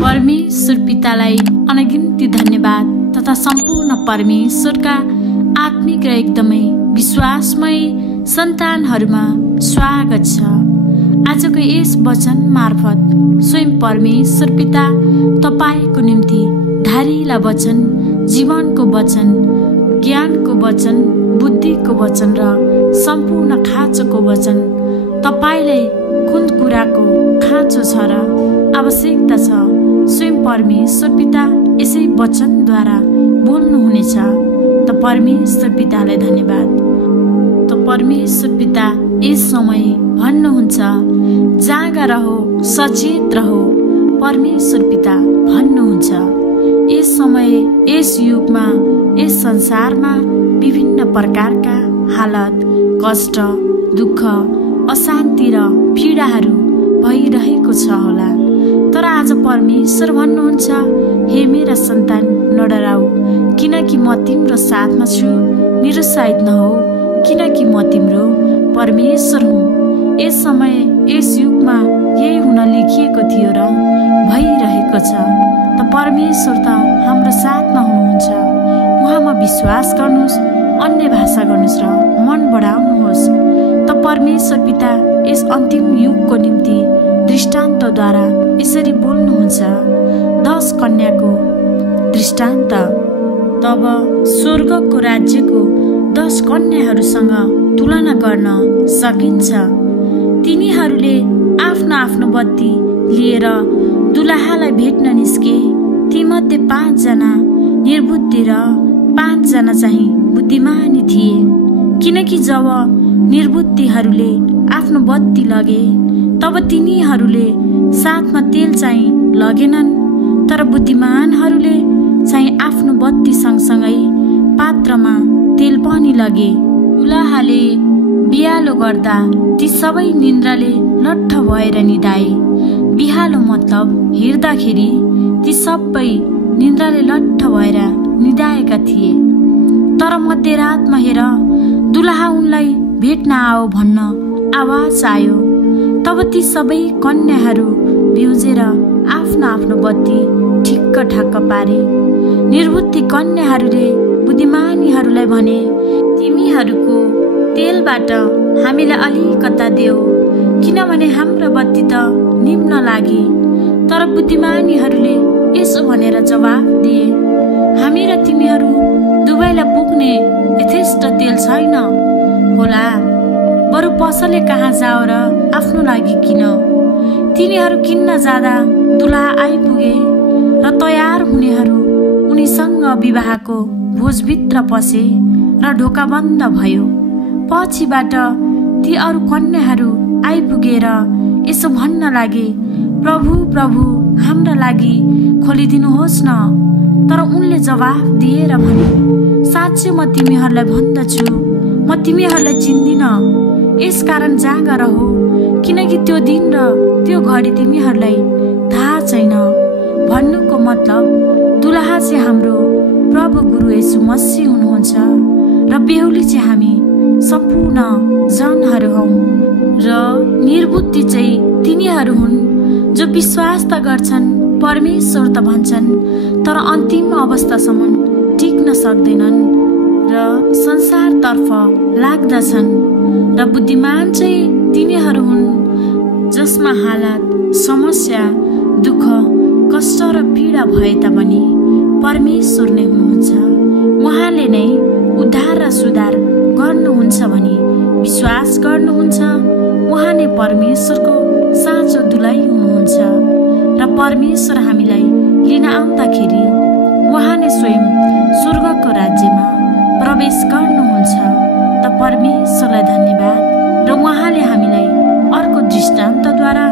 परमेश्वर पितालाई अनगिन्ती धन्यवाद तथा सम्पूर्ण परमेश्वरका आत्मिक र एकदमै विश्वासमय सन्तानहरूमा स्वागत छ। आजको यस वचन मार्फत स्वयं परमेश्वर पिता तपाईको निम्ति धारिला वचन, जीवनको वचन, ज्ञानको वचन, बुद्धिको वचन र सम्पूर्ण खाँचोको वचन तपाईलाई कुन कुराको खाँचो छ र आवश्यकता छ, स्वयं परमेश्वर पिता यसै वचनद्वारा बोल्नुहुनेछ। त परमेश्वर पितालाई धन्यवाद। त परमेश्वर पिता यस समय भन्नुहुन्छ, जागा रहो, सचेत रहो। परमेश्वर पिता भन्नुहुन्छ, यस समय, यस युगमा, यस संसारमा विभिन्न प्रकारका हालत, कष्ट, दुःख, अशान्ति र पीडाहरू भइरहेको छ होला। तर आज परमेश्वर भन्नुहुन्छ, हे मेरा सन्तान नडराऊ, किनकि म तिम्रो साथमा छु। निरुत्साहित नहो, किनकि म तिम्रो परमेश्वर हुँ। यस समय, यस युगमा यही हुन लेखिएको थियो र भइरहेको छ। त परमेश्वर त हाम्रो साथमा हुनुहुन्छ। उहाँमा विश्वास गर्नुहोस्, अन्य भाषा गर्नुहोस् र मन बढाउनुहोस्। त परमेश्वर पिता यस अन्तिम युगको निम्ति दृष्टान्तद्वारा यसरी बोल्नुहुन्छ। 10 कन्याको दृष्टान्त। तब स्वर्गको राज्यको 10 कन्याहरूसँग तुलना गर्न सकिन्छ। तिनीहरूले आफ्नो आफ्नो बत्ती लिएर दुलहालाई भेट्न निस्के। तीमध्ये 5 जना निर्बुद्धि र 5 जना चाहिँ बुद्धिमानी थिए। किनकि जब निर्बुद्धिहरूले आफ्नो बत्ती लगे, तब तिनीहरूले साथमा तेल चाहिँ लगेनन्। तर बुद्धिमानहरूले चाहिँ आफ्नो बत्ती सँगसँगै पात्रमा तेल पनि लगे। दुलहाले बिहालो गर्दा ती सबै निन्द्राले लट्ठ भएर निदाए। बिहालो मतलब हेर्दाखेरि ती सबै निन्द्राले लट्ठ भएर निदाएका थिए। तर मध्यरातमा हेर, दुलहा उनलाई भेट्न आओ भन्न आवाज आयो। तब ती सबै कन्याहरू बिउजेर आफ्नो आफ्नो बत्ती ठिक्क ठाक्क पारे। निर्बुद्धि कन्याहरूले बुद्धिमानीहरूलाई भने, तिमीहरूको तेलबाट हामीलाई अलिकता देऊ, किनभने हाम्रो बत्ती त निम्न लागे। तर बुद्धिमानीहरूले यसो भनेर जवाफ दिए, हामी र तिमीहरू दुवैलाई पुग्ने यथेष्ट तेल छैन होला, बरु पसले कहाँ जाओ र आफ्नो लागि किन। तिनीहरू किन्न जाँदा दुलहा आइपुगे र तयार हुनेहरू उनीसँग विवाहको भोजभित्र पसे र ढोका बन्द भयो। पछिबाट ती अरू कन्याहरू आइपुगेर यसो भन्न लागे, प्रभु प्रभु, हाम्रा लागि खोलिदिनुहोस् न। तर उनले जवाफ दिएर भने, साँच्चै म तिमीहरूलाई भन्दछु, म तिमीहरूलाई चिन्दिन। यसकारण जागा रहो, किनकि त्यो दिन र त्यो घडी तिमीहरूलाई थाहा छैन। भन्नुको मतलब दुलहा चाहिँ हाम्रो प्रभु गुरु येशू मसीह हुनुहुन्छ र बेहुली चाहिँ हामी सम्पूर्ण जनहरू हौँ। र निर्बुद्धि चाहिँ तिनीहरू हुन् जो विश्वास त गर्छन्, परमेश्वर त भन्छन्, तर अन्तिम अवस्थासम्म टिक्न सक्दैनन् र संसारतर्फ लाग्दछन्। र बुद्धिमान चाहिँ तिनीहरू हुन् जसमा हालत, समस्या, दुःख, कष्ट र पीडा भए तापनि परमेश्वर नै हुनुहुन्छ। उहाँले नै उद्धार र सुधार गर्नुहुन्छ भनी विश्वास गर्नुहुन्छ। उहाँ नै परमेश्वरको साँचो दुलाइ हुनुहुन्छ। र परमेश्वर हामीलाई लिन आउँदाखेरि उहाँ नै स्वयं स्वर्गको राज्यमा प्रवेश गर्नुहुन्छ। त परमेश्वरलाई धन्यवाद। र उहाँले हामीलाई अर्को दृष्टान्तद्वारा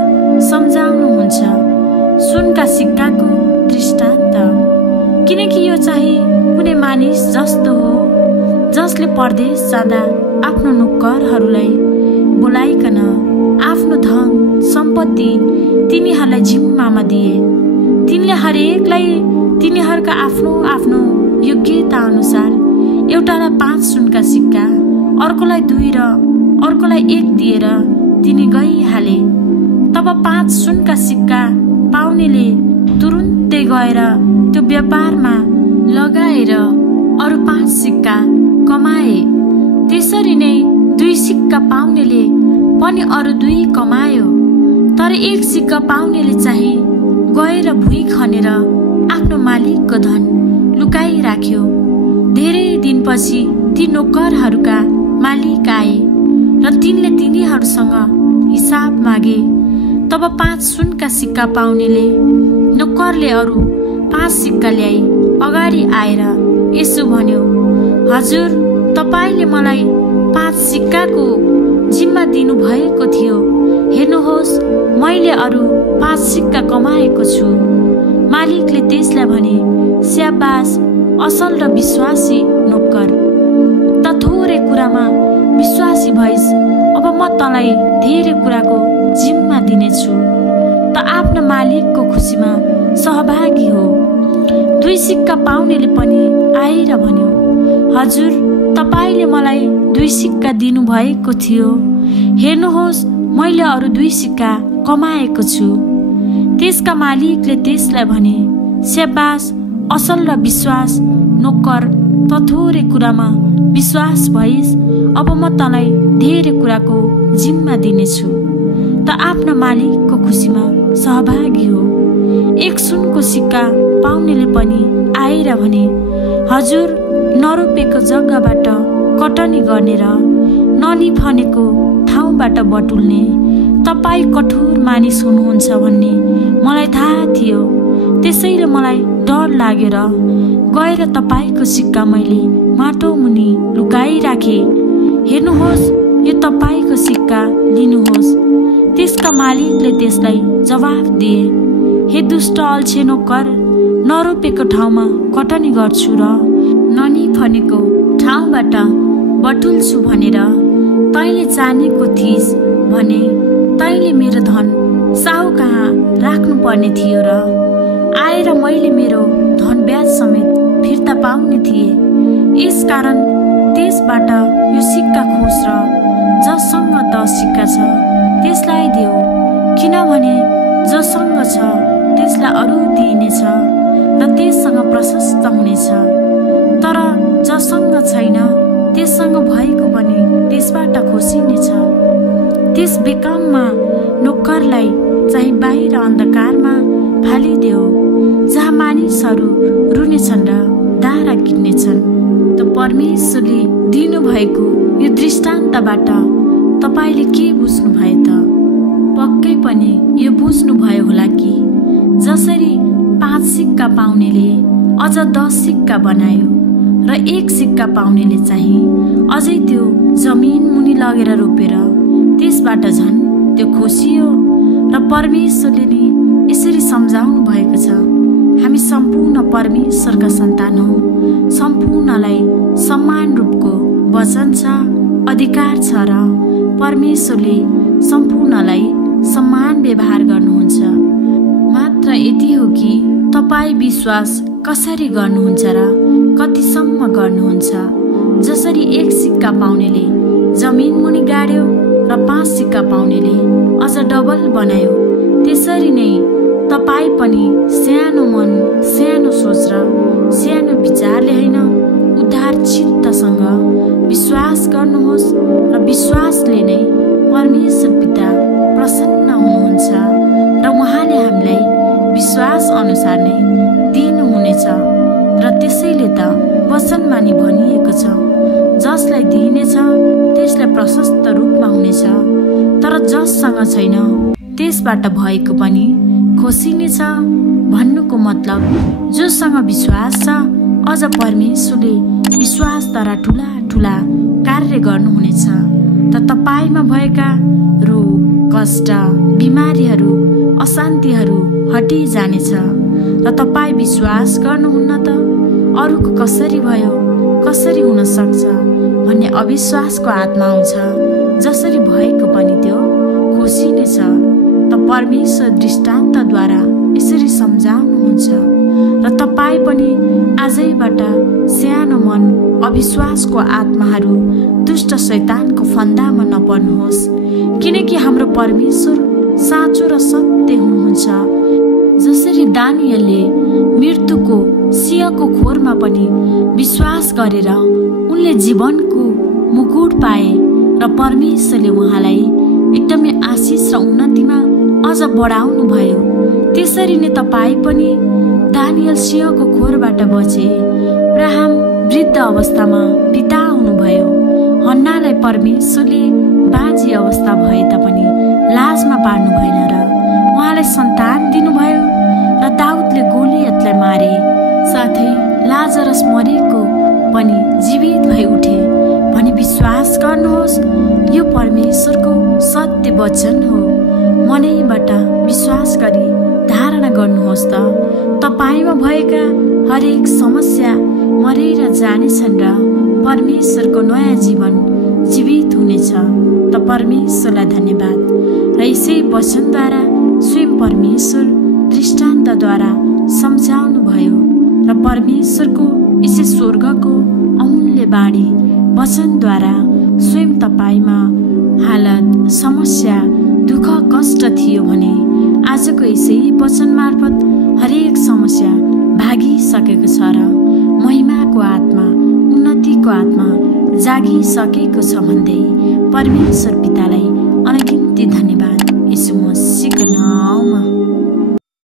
सम्झाउनुहुन्छ, सुनका सिक्काको दृष्टान्त। किनकि यो चाहिँ कुनै मानिस जस्तो हो जसले परदेश जाँदा आफ्नो नोकरहरूलाई बोलाइकन आफ्नो धन सम्पत्ति तिनीहरूलाई जिम्मामा दिए। तिनले हरेकलाई तिनीहरूका आफ्नो आफ्नो योग्यता अनुसार एउटालाई 5 सुनका सिक्का, अर्कोलाई 2 र अर्कोलाई 1 दिएर तिनी गइहाले। तब 5 सुनका सिक्का पाउनेले तुरुन्त गएर त्यो व्यापारमा लगाएर अरू 5 सिक्का कमाए। त्यसरी नै 2 सिक्का पाउनेले पनि अरू 2 कमायो। तर 1 सिक्का पाउनेले चाहिँ गएर भुइँ खनेर आफ्नो मालिकको धन लुकाइराख्यो। धेरै दिनपछि ती नोकरहरूका मालिक आए र तिनले तिनीहरूसँग हिसाब मागे। तब 5 सुनका सिक्का पाउनेले नोकरले अरू 5 सिक्का ल्याई अगाडि आएर यसो भन्यो, हजुर, तपाईले मलाई 5 सिक्काको जिम्मा दिनुभएको थियो। हेर्नुहोस्, मैले अरू 5 सिक्का कमाएको छु। मालिकले त्यसलाई भने, स्याबास, असल र विश्वासी नोकर, त थोरै कुरामा विश्वासी भइस्, अब म तँलाई धेरै कुराको जिम्मा दिनेछु। त आफ्नो मालिकको खुसीमा सहभागी हो। 2 सिक्का पाउनेले पनि आएर भन्यो, हजुर, तपाईले मलाई 2 सिक्का दिनुभएको थियो। हेर्नुहोस्, मैले अरू 2 सिक्का कमाएको छु। त्यसका मालिकले त्यसलाई भने, स्याबास, असल र विश्वास नोकर, त थोरै कुरामा विश्वास भइस्, अब म तँलाई धेरै कुराको जिम्मा दिनेछु। त आफ्नो मालिकको खुसीमा सहभागी हो। 1 सुनको सिक्का पाउनेले पनि आएर भने, हजुर, नरोपेको जग्गाबाट कटनी गर्ने र ननिफनेको ठाउँबाट बटुल्ने तपाईँ कठोर मानिस हुनुहुन्छ भन्ने मलाई थाहा थियो। त्यसैले मलाई डर लागेर गएर तपाईँको सिक्का मैले माटो मुनि लुकाइराखे। हेर्नुहोस्, यो तपाईँको सिक्का लिनुहोस्। त्यसका मालिकले त्यसलाई जवाफ दिए, हे दुष्ट अल्छे नोकर, नरोपेको ठाउँमा कटनी गर्छु र ननिफनेको ठाउँबाट बटुल्छु भनेर तैँले जानेको थिइस् भने तैँले मेरो धन साहु कहाँ राख्नुपर्ने थियो र आएर मैले मेरो धन ब्याज समेत फिर्ता पाउने थिएँ। यसकारण त्यसबाट यो सिक्का खोज र जससँग 10 सिक्का छ त्यसलाई देऊ, किनभने जससँग छ त्यसलाई अरू दिइनेछ र त्यससँग प्रशस्त हुनेछ। तर जससँग छैन त्यससँग भएको पनि त्यसबाट खोसिनेछ। त्यस बेकाममा नोकरलाई चाहिँ बाहिर अन्धकारमा फालिदेऊ, जहाँ मानिसहरू रुनेछन् र दारा किन्नेछन्। त परमेश्वरले दिनुभएको यो दृष्टान्तबाट तपाईले के बुझ्नुभयो त? पक्कै पनि यो बुझ्नुभयो होला कि जसरी 5 सिक्का पाउनेले अझ 10 सिक्का बनायो र 1 सिक्का पाउनेले चाहिँ अझै त्यो जमिन मुनि लगेर रोपेर त्यसबाट झन् त्यो खोसियो। र परमेश्वरले नि यसरी सम्झाउनु भएको छ, हामी सम्पूर्ण परमेश्वरका सन्तान हौ। सम्पूर्णलाई समान रूपको वचन छ, अधिकार छ र परमेश्वरले सम्पूर्णलाई समान व्यवहार गर्नुहुन्छ। मात्र यति हो कि तपाईँ विश्वास कसरी गर्नुहुन्छ र कतिसम्म गर्नुहुन्छ। जसरी 1 सिक्का पाउनेले जमिन मुनि गाड्यो र 5 सिक्का पाउनेले अझ डबल बनायो, त्यसरी नै तपाईँ पनि सानो मन, सानो सोच र सानो विचारले होइन, उद्धार चित्तसँग विश्वास गर्नुहोस् र विश्वासले नै परमेश्वर पिता प्रसन्न हुनुहुन्छ र उहाँले हामीलाई विश्वास अनुसार नै दिनुहुनेछ। र त्यसैले त वचनमा नि भनिएको छ, जसलाई दिइनेछ त्यसलाई प्रशस्त रूपमा हुनेछ, तर जससँग छैन त्यसबाट भएको पनि खोसिनेछ। भन्नुको मतलब जोसँग विश्वास छ अझ परमेश्वरले विश्वासद्वारा ठुला ठुला कार्य गर्नुहुनेछ। त तपाईमा भएका रोग, कष्ट, बिमारीहरू, अशान्तिहरू हटिजानेछ। र तपाईँ विश्वास गर्नुहुन्न त अरूको कसरी भयो, कसरी हुन सक्छ भन्ने अविश्वासको आत्मा आउँछ। जसरी भएको पनि त्यो खोसिनेछ। त परमेश्वर दृष्टान्तद्वारा यसरी सम्झाउनुहुन्छ र तपाईँ पनि आजैबाट सानो मन, अविश्वासको आत्माहरू दुष्ट शैतानको फन्दामा नपर्नुहोस्, किनकि हाम्रो परमेश्वर साँचो र सत्य हुनुहुन्छ। जसरी दानियलले मृत्युको सिंहको खोरमा पनि विश्वास गरेर उनले जीवनको मुकुट पाए र परमेश्वरले उहाँलाई एकदमै आशिष र उन्नतिमा अझ बढाउनु भयो। त्यसरी नै तपाईँ पनि दानियल सिंहको खोरबाट बचे। अब्राहम वृद्ध अवस्थामा पिता हुनुभयो। हन्नालाई परमेश्वरले बाँझी अवस्था भए तापनि लाजमा पार्नु भएन र उहाँलाई सन्तान दिनुभयो। र दाउदले गोलियतलाई मारे, साथै लाजरस मरेको पनि जीवित भई उठे भनी विश्वास गर्नुहोस्। यो परमेश्वरको सत्य वचन हो। मनैबाट विश्वास गरी धारणा गर्नुहोस् त तपाईमा भएका हरेक समस्या मरेर जानेछन् र परमेश्वरको नयाँ जीवन जीवित हुनेछ। त परमेश्वरलाई धन्यवाद। र यसै वचनद्वारा स्वयं परमेश्वर दृष्टान्तद्वारा सम्झाउनु भयो र परमेश्वरको यसै स्वर्गको अमूल्य बाणी वचनद्वारा स्वयं तपाईमा हालत, समस्या, दुःख, कष्ट थियो भने आजको यसै वचन मार्फत हरेक समस्या भागिसकेको छ र महिमाको आत्मा, उन्नतिको आत्मा जागिसकेको छ भन्दै परमेश्वर पितालाई अनगिन्ती धन्यवाद